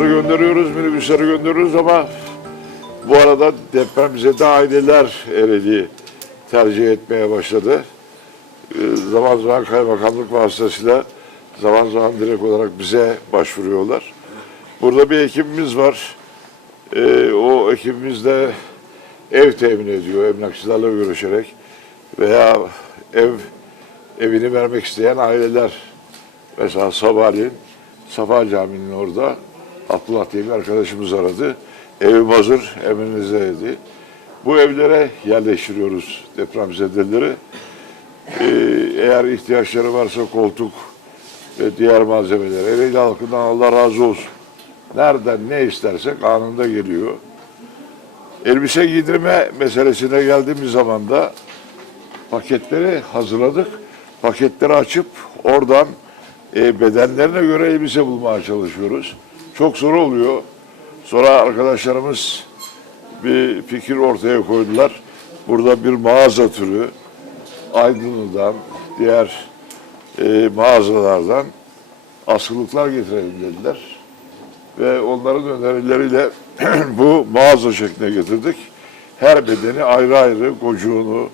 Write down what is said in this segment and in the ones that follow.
minibüsleri gönderiyoruz ama bu arada depremzede aileler Ereğli'yi tercih etmeye başladı. Ee, zaman zaman kaymakamlık vasıtasıyla zaman zaman direkt olarak bize başvuruyorlar. Burada bir ekibimiz var. Ee, o ekibimiz de ev temin ediyor emlakçılarla görüşerek veya ev evini vermek isteyen aileler. Mesela sabahleyin Safa Camii'nin orada Abdullah diye bir arkadaşımız aradı. Evim hazır, emrinize dedi. Bu evlere yerleştiriyoruz depremzedeleri. Ee, eğer ihtiyaçları varsa koltuk ve diğer malzemeler. Ereğli halkından Allah razı olsun. Nereden ne istersek anında geliyor. Elbise giydirme meselesine geldiğimiz zaman da paketleri hazırladık. Paketleri açıp oradan e, bedenlerine göre elbise bulmaya çalışıyoruz. Çok zor oluyor. Sonra arkadaşlarımız bir fikir ortaya koydular. Burada bir mağaza türü Aydınlı'dan, diğer e, mağazalardan askılıklar getirelim dediler. Ve onların önerileriyle bu mağaza şekline getirdik. Her bedeni ayrı ayrı gocuğunu,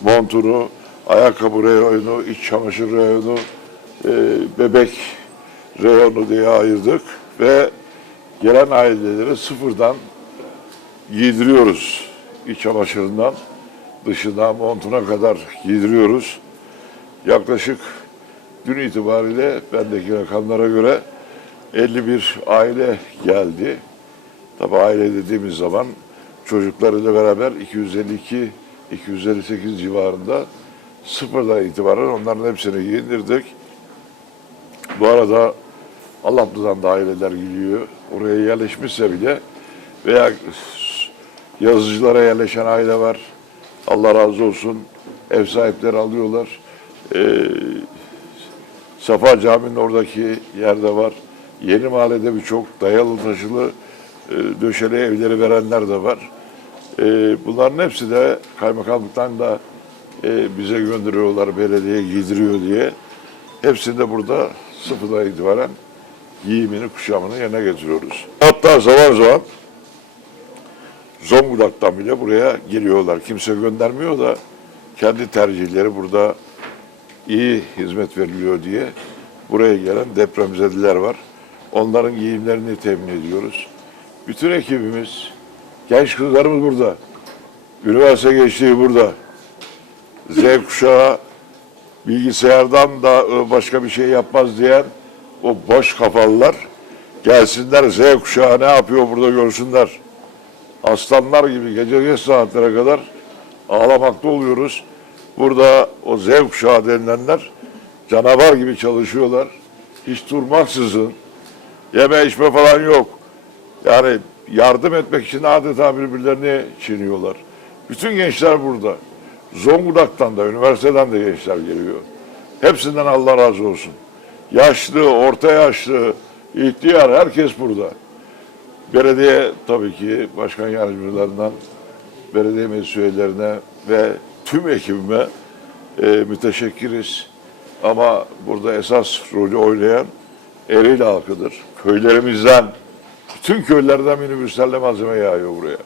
montunu, ayakkabı reyonu, iç çamaşır reyonu, e, bebek reyonu diye ayırdık ve gelen aileleri sıfırdan giydiriyoruz. İç çamaşırından dışına montuna kadar giydiriyoruz. Yaklaşık dün itibariyle bendeki rakamlara göre 51 aile geldi. Tabi aile dediğimiz zaman çocuklarıyla beraber 252 258 civarında sıfırdan itibaren onların hepsini giydirdik. Bu arada Allah'tan da aileler gidiyor. Oraya yerleşmişse bile veya yazıcılara yerleşen aile var. Allah razı olsun. Ev sahipleri alıyorlar. Ee, Safa Camii'nin oradaki yerde var. Yeni mahallede birçok dayalı taşılı e, döşeli evleri verenler de var. E, bunların hepsi de kaymakamlıktan da e, bize gönderiyorlar, belediye giydiriyor diye. Hepsini de burada sıfırdan itibaren giyimini, kuşamını yerine getiriyoruz. Hatta zaman zaman Zonguldak'tan bile buraya geliyorlar. Kimse göndermiyor da kendi tercihleri burada iyi hizmet veriliyor diye buraya gelen depremzediler var. Onların giyimlerini temin ediyoruz. Bütün ekibimiz, genç kızlarımız burada. Üniversite gençliği burada. Z kuşağı bilgisayardan da başka bir şey yapmaz diyen o boş kafalılar gelsinler Z kuşağı ne yapıyor burada görsünler. Aslanlar gibi gece geç saatlere kadar ağlamakta oluyoruz. Burada o Z kuşağı denilenler canavar gibi çalışıyorlar. Hiç durmaksızın. Yeme içme falan yok. Yani yardım etmek için adeta birbirlerini çiğniyorlar. Bütün gençler burada. Zonguldak'tan da, üniversiteden de gençler geliyor. Hepsinden Allah razı olsun. Yaşlı, orta yaşlı, ihtiyar herkes burada. Belediye tabii ki başkan yardımcılarından belediye meclis ve tüm ekibime e, müteşekkiriz. Ama burada esas rolü oynayan Ereğli halkıdır. Köylerimizden, bütün köylerden minibüslerle malzeme yağıyor buraya.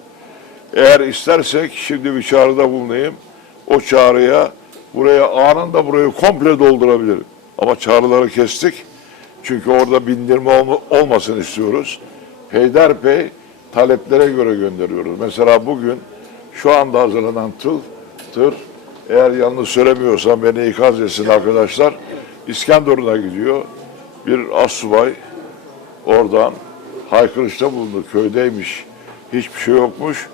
Eğer istersek şimdi bir çağrıda bulunayım. O çağrıya buraya anında burayı komple doldurabilirim. Ama çağrıları kestik. Çünkü orada bindirme olma- olmasın istiyoruz. Peyderpey taleplere göre gönderiyoruz. Mesela bugün şu anda hazırlanan tır, tır eğer yanlış söylemiyorsam beni ikaz etsin arkadaşlar. İskenderun'a gidiyor. Bir assubay oradan haykırışta bulundu. Köydeymiş. Hiçbir şey yokmuş.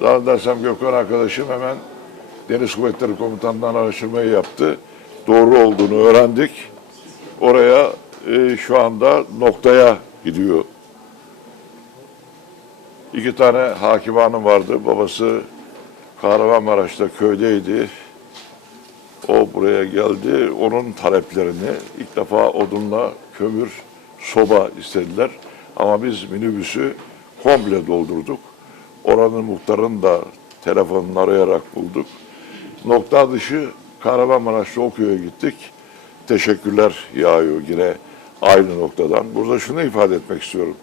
Zannedersem Gökhan arkadaşım hemen Deniz Kuvvetleri Komutanı'ndan araştırmayı yaptı. Doğru olduğunu öğrendik. Oraya e, şu anda noktaya gidiyor. İki tane hakim hanım vardı. Babası Kahramanmaraş'ta köydeydi. O buraya geldi. Onun taleplerini ilk defa odunla kömür, soba istediler. Ama biz minibüsü komple doldurduk. Oranın muhtarını da telefonunu arayarak bulduk. Nokta dışı Kahramanmaraş'ta o köye gittik. Teşekkürler yağıyor yine aynı noktadan. Burada şunu ifade etmek istiyorum.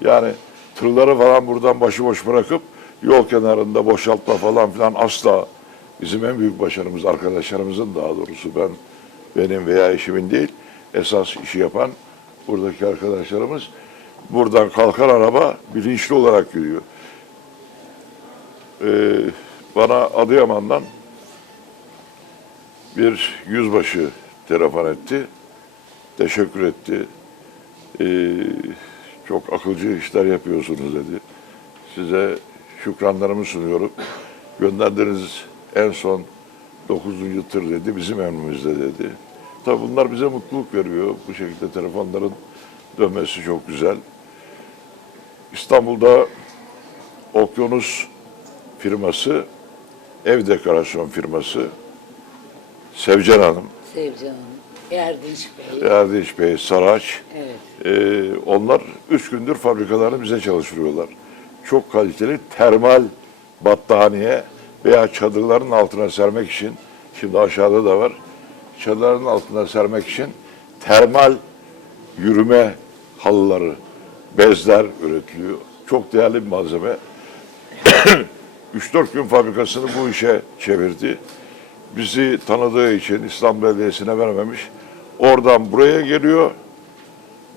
Yani tırları falan buradan başıboş bırakıp yol kenarında boşaltma falan filan asla bizim en büyük başarımız arkadaşlarımızın daha doğrusu ben benim veya eşimin değil esas işi yapan buradaki arkadaşlarımız buradan kalkan araba bilinçli olarak gidiyor. Ee, bana Adıyaman'dan bir yüzbaşı telefon etti. Teşekkür etti. Ee, çok akılcı işler yapıyorsunuz dedi. Size şükranlarımı sunuyorum. Gönderdiğiniz en son 9. tır dedi, bizim emrimizde dedi. Tabii bunlar bize mutluluk veriyor. Bu şekilde telefonların dönmesi çok güzel. İstanbul'da Okyanus firması, ev dekorasyon firması, Sevcan Hanım, Sevcan Hanım, Erdinç Bey. Erdinç Bey, Saraç, Evet. ee, onlar üç gündür fabrikalarını bize çalıştırıyorlar. Çok kaliteli termal battaniye veya çadırların altına sermek için, şimdi aşağıda da var, çadırların altına sermek için termal yürüme halıları, bezler üretiliyor. Çok değerli bir malzeme. 3-4 gün fabrikasını bu işe çevirdi. Bizi tanıdığı için İslam Belediyesi'ne vermemiş. Oradan buraya geliyor.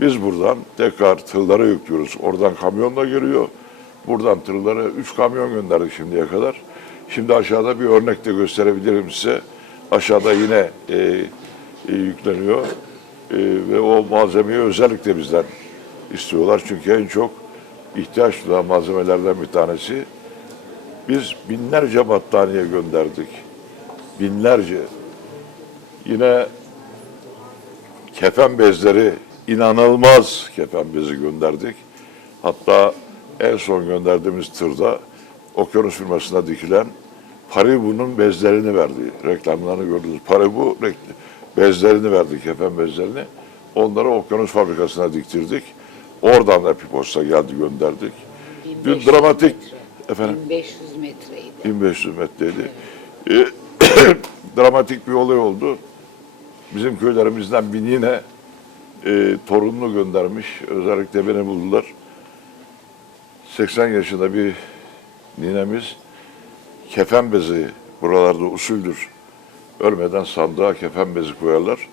Biz buradan tekrar tırlara yüklüyoruz. Oradan kamyonla geliyor. Buradan tırlara 3 kamyon gönderdik şimdiye kadar. Şimdi aşağıda bir örnek de gösterebilirim size. Aşağıda yine e, e, yükleniyor. E, ve o malzemeyi özellikle bizden istiyorlar. Çünkü en çok ihtiyaç duyulan malzemelerden bir tanesi. Biz binlerce battaniye gönderdik. Binlerce. Yine kefen bezleri inanılmaz kefen bezi gönderdik. Hatta en son gönderdiğimiz tırda okyanus firmasına dikilen Paribu'nun bezlerini verdi. Reklamlarını gördünüz. Paribu bezlerini verdi, kefen bezlerini. Onları okyanus fabrikasına diktirdik. Oradan da Pipos'ta geldi gönderdik. Dün 1500 dramatik metre. efendim 1500 metreydi. 1500 metreydi. Ee, dramatik bir olay oldu. Bizim köylerimizden bir nine e, torununu göndermiş. Özellikle beni buldular. 80 yaşında bir ninemiz kefen bezi buralarda usuldür. Ölmeden sandığa kefen bezi koyarlar.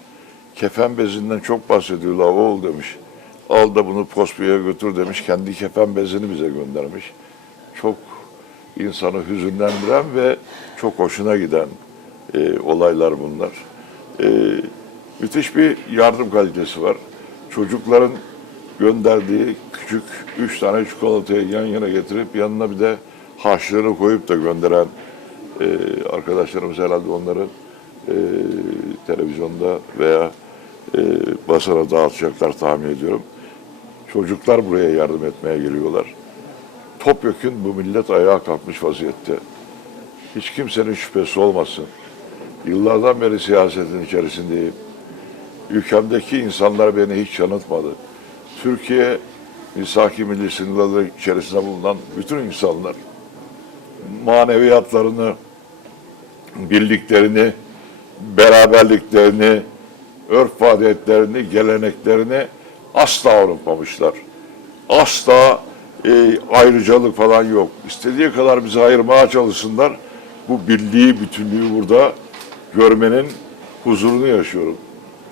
Kefen bezinden çok bahsediyorlar. Oğul demiş. Al da bunu pospaya götür demiş. Kendi kefen bezini bize göndermiş. Çok insanı hüzünlendiren ve çok hoşuna giden e, olaylar bunlar. E, müthiş bir yardım kalitesi var. Çocukların gönderdiği küçük üç tane çikolatayı yan yana getirip yanına bir de haşlarını koyup da gönderen e, arkadaşlarımız herhalde onları e, televizyonda veya e, basına dağıtacaklar tahmin ediyorum. Çocuklar buraya yardım etmeye geliyorlar topyekun bu millet ayağa kalkmış vaziyette. Hiç kimsenin şüphesi olmasın. Yıllardan beri siyasetin içerisindeyim. Ülkemdeki insanlar beni hiç yanıltmadı. Türkiye misaki milli sınırları içerisinde bulunan bütün insanlar maneviyatlarını, birliklerini, beraberliklerini, örf adetlerini, geleneklerini asla unutmamışlar asla e, ayrıcalık falan yok. İstediği kadar bizi ayırmaya çalışsınlar. Bu birliği, bütünlüğü burada görmenin huzurunu yaşıyorum.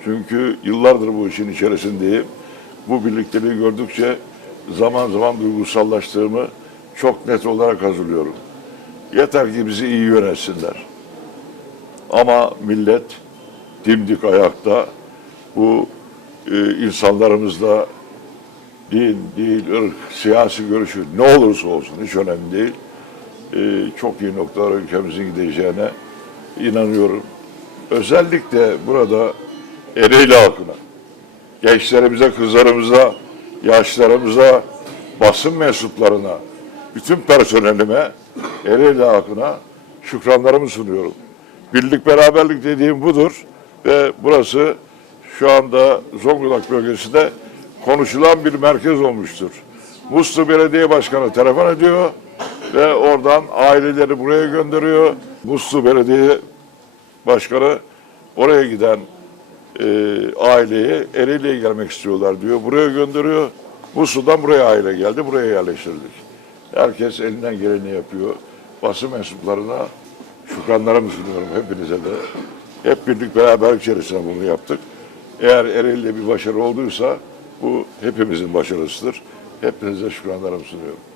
Çünkü yıllardır bu işin içerisindeyim. Bu birlikteliği gördükçe zaman zaman duygusallaştığımı çok net olarak hazırlıyorum. Yeter ki bizi iyi yönetsinler. Ama millet dimdik ayakta bu e, insanlarımızla din, değil, ırk, siyasi görüşü ne olursa olsun hiç önemli değil. Ee, çok iyi noktalara ülkemizin gideceğine inanıyorum. Özellikle burada Ereğli halkına, gençlerimize, kızlarımıza, yaşlarımıza, basın mensuplarına, bütün personelime, Ereğli halkına şükranlarımı sunuyorum. Birlik beraberlik dediğim budur ve burası şu anda Zonguldak bölgesinde konuşulan bir merkez olmuştur. Muslu Belediye Başkanı telefon ediyor ve oradan aileleri buraya gönderiyor. Muslu Belediye Başkanı oraya giden e, aileyi Ereğli'ye gelmek istiyorlar diyor. Buraya gönderiyor. Bu sudan buraya aile geldi, buraya yerleştirdik. Herkes elinden geleni yapıyor. Basın mensuplarına şükranlarımı sunuyorum hepinize de. Hep birlik beraber içerisinde bunu yaptık. Eğer Ereğli'de bir başarı olduysa bu hepimizin başarısıdır. Hepinize şükranlarımı sunuyorum.